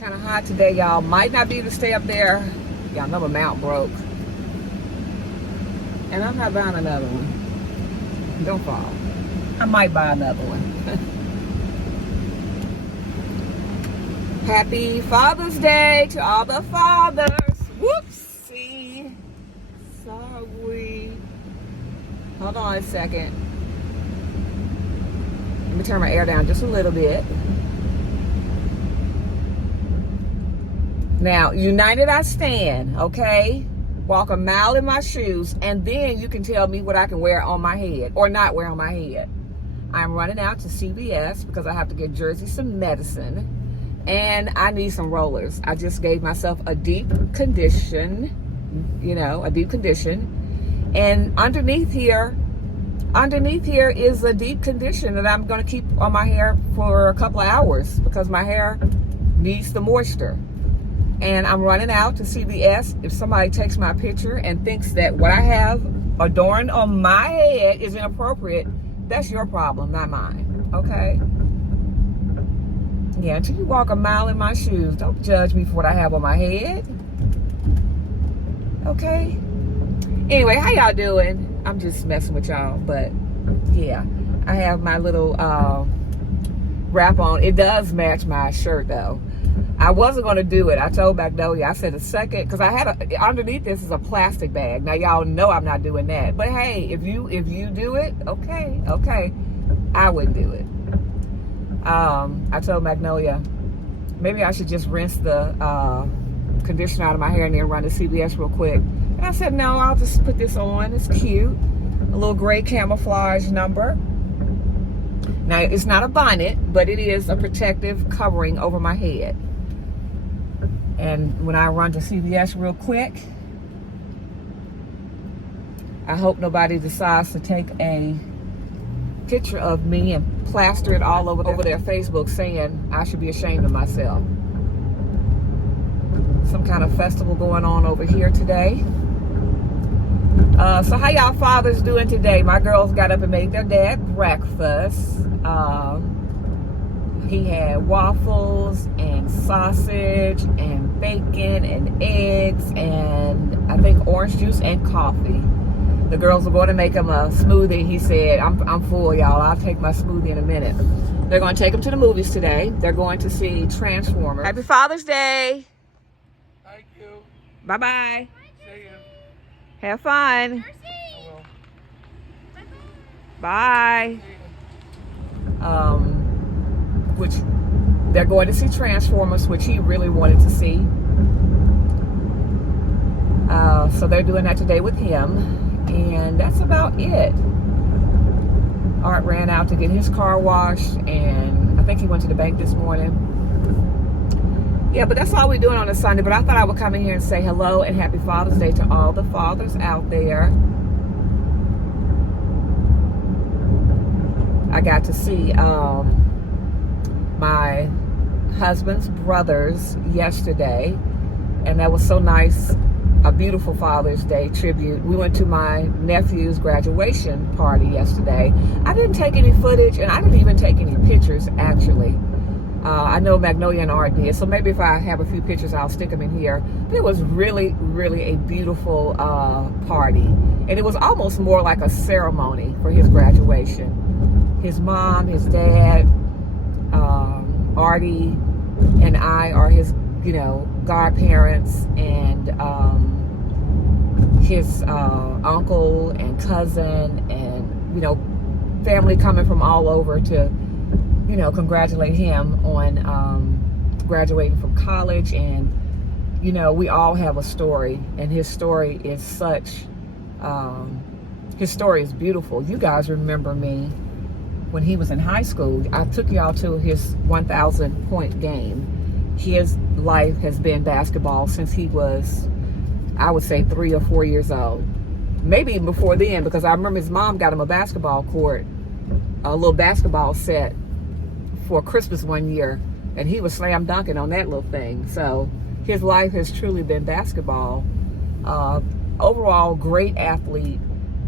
Kind of hot today, y'all. Might not be able to stay up there. Y'all know my mount broke. And I'm not buying another one. Don't fall. I might buy another one. Happy Father's Day to all the fathers. Whoopsie. Sorry. Hold on a second. Let me turn my air down just a little bit. Now, united I stand, okay? Walk a mile in my shoes, and then you can tell me what I can wear on my head or not wear on my head. I'm running out to CVS because I have to get Jersey some medicine, and I need some rollers. I just gave myself a deep condition, a deep condition. And underneath here is a deep condition that I'm going to keep on my hair for a couple of hours because my hair needs the moisture. And I'm running out to CVS. If somebody takes my picture and thinks that what I have adorned on my head is inappropriate, that's your problem, not mine, okay? Yeah, until you walk a mile in my shoes, don't judge me for what I have on my head, okay? Anyway, how y'all doing? I'm just messing with y'all, but yeah, I have my little wrap on. It does match my shirt though. I wasn't going to do it. I told Magnolia, I said a second, because I had underneath this is a plastic bag. Now y'all know I'm not doing that. But hey, if you do it, okay. I wouldn't do it. I told Magnolia, maybe I should just rinse the conditioner out of my hair and then run to CVS real quick. And I said, no, I'll just put this on. It's cute. A little gray camouflage number. Now, it's not a bonnet, but it is a protective covering over my head. And when I run to CVS real quick, I hope nobody decides to take a picture of me and plaster it all over their Facebook saying I should be ashamed of myself. Some kind of festival going on over here today. So how y'all fathers doing today? My girls got up and made their dad breakfast. He had waffles and sausage and bacon and eggs and I think orange juice and coffee. The girls were going to make him a smoothie. He said, I'm full, y'all. I'll take my smoothie in a minute. They're going to take him to the movies today. They're going to see Transformers. Happy Father's Day. Thank you. Bye-bye. See you. Have fun. I will. Bye. Which they're going to see Transformers, which he really wanted to see. So they're doing that today with him, and that's about it. Art ran out to get his car washed, and I think he went to the bank this morning. Yeah, but that's all we're doing on a Sunday. But I thought I would come in here and say hello and happy Father's Day to all the fathers out there. I got to see my husband's brothers yesterday, and that was so nice. A beautiful Father's Day tribute. We went to my nephew's graduation party yesterday. I didn't take any footage, and I didn't even take any pictures, actually. I know Magnolia and Art did, so maybe if I have a few pictures, I'll stick them in here. But it was really, really a beautiful party. And it was almost more like a ceremony for his graduation. His mom, his dad, Artie, and I are his, godparents, and his uncle and cousin, and, family coming from all over to, congratulate him on graduating from college. And, we all have a story, and his story is his story is beautiful. You guys remember me when he was in high school. I took y'all to his 1,000 point game. His life has been basketball since he was, I would say, 3 or 4 years old. Maybe even before then, because I remember his mom got him a basketball court, a little basketball set for Christmas one year, and he was slam dunking on that little thing. So his life has truly been basketball. Overall, great athlete.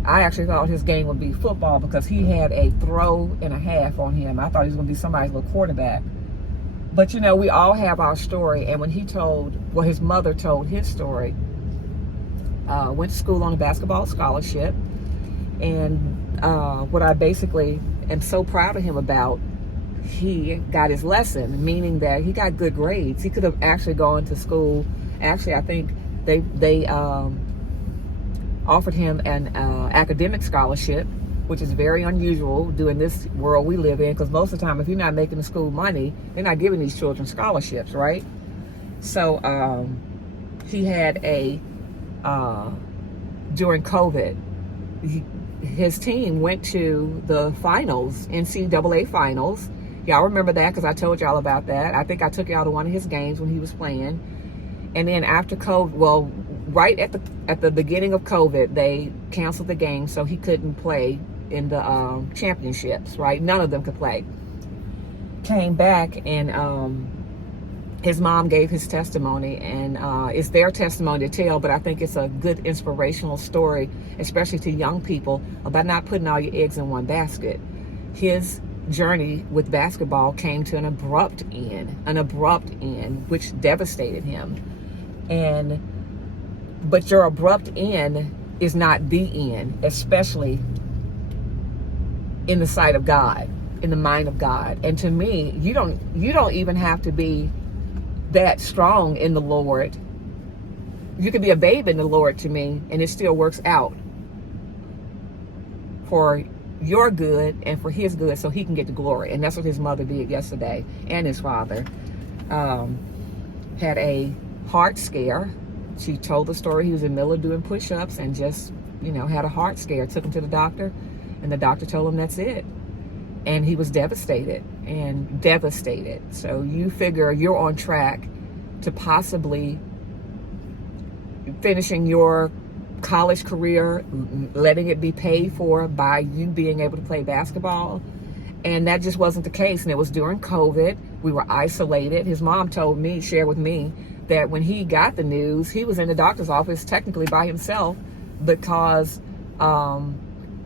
I actually thought his game would be football because he had a throw and a half on him. I thought he was going to be somebody's little quarterback. But you know, we all have our story. And when his mother told his story, went to school on a basketball scholarship. And what I basically am so proud of him about, he got his lesson, meaning that he got good grades. He could have actually gone to school. Actually, I think they offered him an academic scholarship, which is very unusual doing this world we live in, because most of the time, if you're not making the school money, they're not giving these children scholarships, right? So he had during COVID, his team went to the finals, NCAA finals. Y'all remember that because I told y'all about that. I think I took y'all to one of his games when he was playing. And then after COVID, well, right at the beginning of COVID, they canceled the game, so he couldn't play in the championships, right? None of them could play. Came back, and his mom gave his testimony, and it's their testimony to tell, but I think it's a good inspirational story, especially to young people, about not putting all your eggs in one basket. His journey with basketball came to an abrupt end, which devastated him. But your abrupt end is not the end, especially in the sight of God, in the mind of God. And to me, you don't even have to be that strong in the Lord. You could be a babe in the Lord, to me, and it still works out for your good and for his good, so he can get the glory. And that's what his mother did yesterday, and his father. Had a heart scare. She told the story. He was in the middle of doing push-ups and just, had a heart scare. Took him to the doctor, and the doctor told him that's it. And he was devastated. So you figure you're on track to possibly finishing your college career, letting it be paid for by you being able to play basketball. And that just wasn't the case. And it was during COVID. We were isolated. His mom shared with me, that when he got the news, he was in the doctor's office technically by himself, because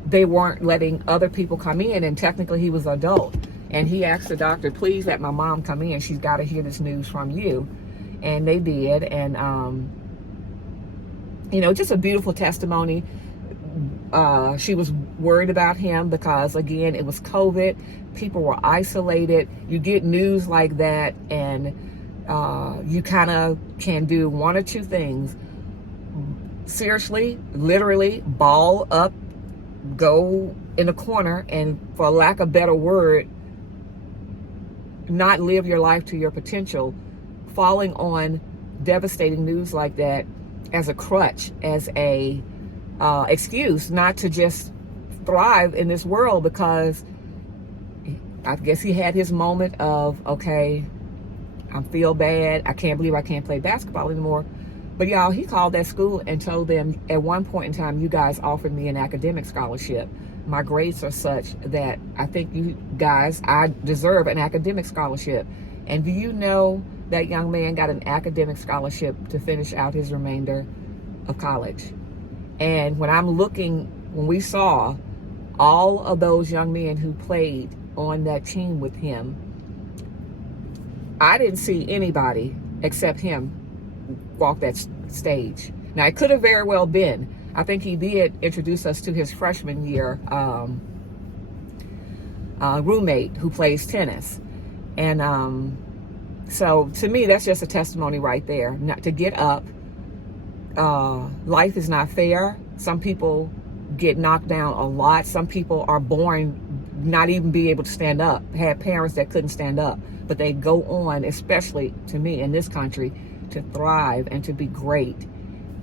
they weren't letting other people come in, and technically he was an adult. And he asked the doctor, please let my mom come in. She's got to hear this news from you. And they did. And, just a beautiful testimony. She was worried about him because, again, it was COVID. People were isolated. You get news like that, and you kind of can do one or two things. Seriously, literally, ball up, go in a corner, and for lack of a better word, not live your life to your potential, falling on devastating news like that as a crutch, as a excuse not to just thrive in this world, because I guess he had his moment of, okay, I feel bad. I can't believe I can't play basketball anymore. But y'all, he called that school and told them, at one point in time, you guys offered me an academic scholarship. My grades are such that I think you guys, I deserve an academic scholarship. And do you know that young man got an academic scholarship to finish out his remainder of college? And when we saw all of those young men who played on that team with him, I didn't see anybody except him walk that stage. Now, it could have very well been. I think he did introduce us to his freshman year roommate who plays tennis. And so to me, that's just a testimony right there. Not to get up. Life is not fair. Some people get knocked down a lot. Some people are born not even be able to stand up, had parents that couldn't stand up, but they go on, especially to me in this country, to thrive and to be great.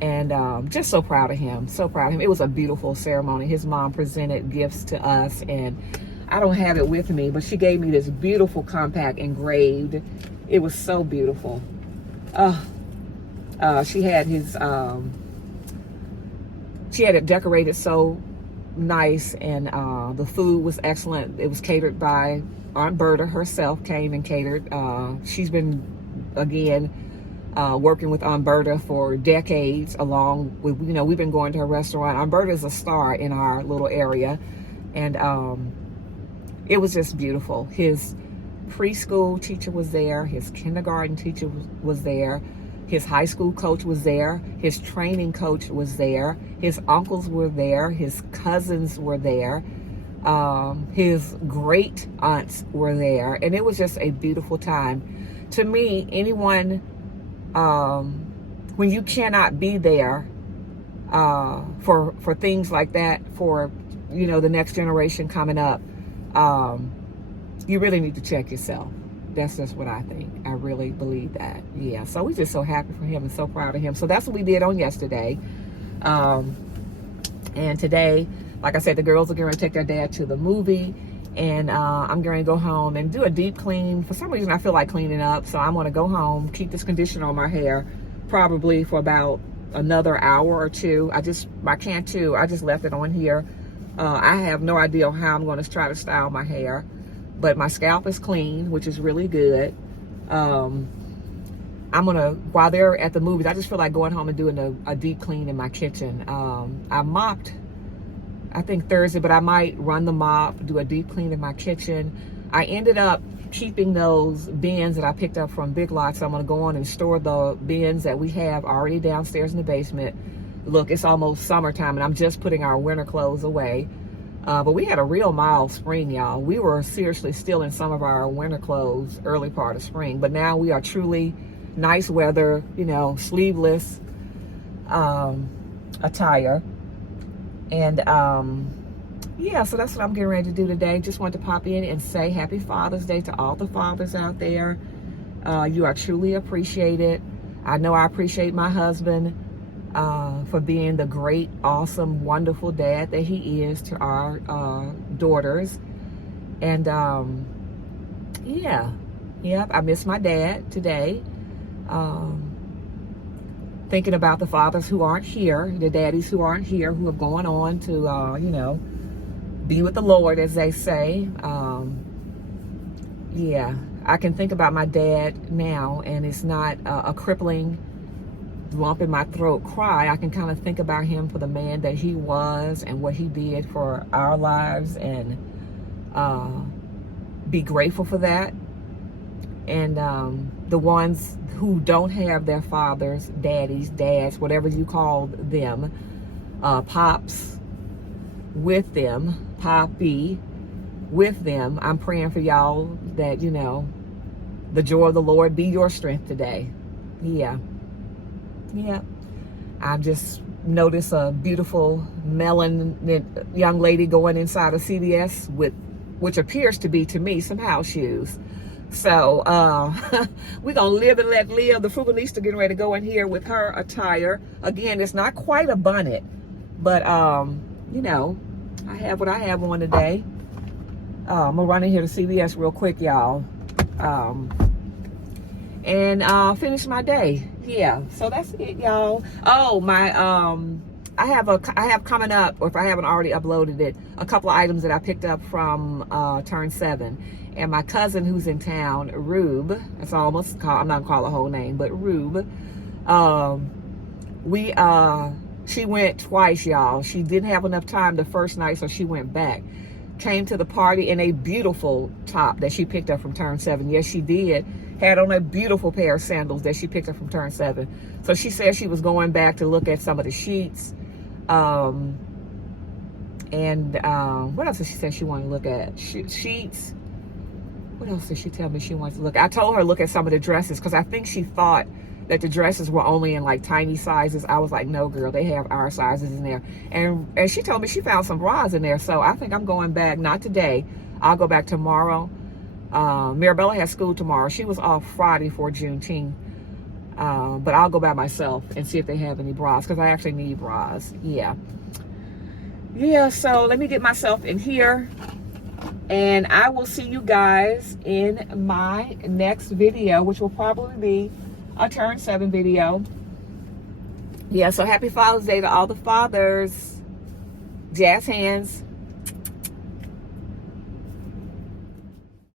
And just so proud of him, It was a beautiful ceremony. His mom presented gifts to us, and I don't have it with me, but she gave me this beautiful compact engraved. It was so beautiful. She had it decorated so nice, and the food was excellent. It was catered by Aunt Berta herself, came and catered. She's been, again, working with Aunt Berta for decades, along with, we've been going to her restaurant. Aunt Berta is a star in our little area, and it was just beautiful. His preschool teacher was there. His kindergarten teacher was there. His high school coach was there. His training coach was there. His uncles were there. His cousins were there. His great aunts were there. And it was just a beautiful time. To me, anyone, when you cannot be there for things like that, for, you know, the next generation coming up, you really need to check yourself. That's just what I think. I really believe that. Yeah. So we're just so happy for him and so proud of him. So that's what we did on yesterday. And today, like I said, the girls are going to take their dad to the movie. And I'm going to go home and do a deep clean. For some reason, I feel like cleaning up. So I'm going to go home, keep this conditioner on my hair, probably for about another hour or two. I just left it on here. I have no idea how I'm going to try to style my hair. But my scalp is clean, which is really good. I'm gonna, while they're at the movies, I just feel like going home and doing a deep clean in my kitchen. I mopped, I think Thursday, but I might run the mop, do a deep clean in my kitchen. I ended up keeping those bins that I picked up from Big Lots. So I'm gonna go on and store the bins that we have already downstairs in the basement. Look, it's almost summertime and I'm just putting our winter clothes away. But we had a real mild spring, y'all. We were seriously still in some of our winter clothes early part of spring, but now we are truly nice weather, you know, sleeveless attire. And yeah, so that's what I'm getting ready to do today. Just wanted to pop in and say happy Father's Day to all the fathers out there. You are truly appreciated. I know I appreciate my husband for being the great, awesome, wonderful dad that he is to our daughters. And yeah, I miss my dad today. Thinking about the fathers who aren't here, the daddies who aren't here, who have gone on to, you know, be with the Lord, as they say. Yeah, I can think about my dad now, and it's not a crippling lump in my throat cry. I can kind of think about him for the man that he was and what he did for our lives, and be grateful for that. And the ones who don't have their fathers, daddies, dads, whatever you call them, pops with them, poppy with them, I'm praying for y'all that, you know, the joy of the Lord be your strength today. Yeah. I just noticed a beautiful melon young lady going inside of CVS with, which appears to be, to me, some house shoes. So we're going to live and let live. The Frugalista getting ready to go in here with her attire. Again, it's not quite a bonnet, but, you know, I have what I have on today. I'm going to run in here to CVS real quick, y'all, and finish my day. Yeah, so that's it, y'all. Oh, my, I have coming up, or if I haven't already uploaded it, a couple of items that I picked up from Turn 7. And my cousin who's in town, Rube, it's almost called, I'm not gonna call her whole name, but Rube, she went twice, y'all. She didn't have enough time the first night, so she went back. Came to the party in a beautiful top that she picked up from Turn 7. Yes, she did. Had on a beautiful pair of sandals that she picked up from Turn 7. So she said she was going back to look at some of the sheets. And what else did she say she wanted to look at? Sheets. What else did she tell me she wants to look at? I told her to look at some of the dresses, because I think she thought that the dresses were only in like tiny sizes. I was like, no, girl, they have our sizes in there. And she told me she found some bras in there. So I think I'm going back, not today. I'll go back tomorrow. Mirabella has school tomorrow. She was off Friday for Juneteenth. But I'll go by myself and see if they have any bras, because I actually need bras. Yeah, so let me get myself in here. And I will see you guys in my next video, which will probably be a Turn 7 video. Yeah, so happy Father's Day to all the fathers. Jazz hands.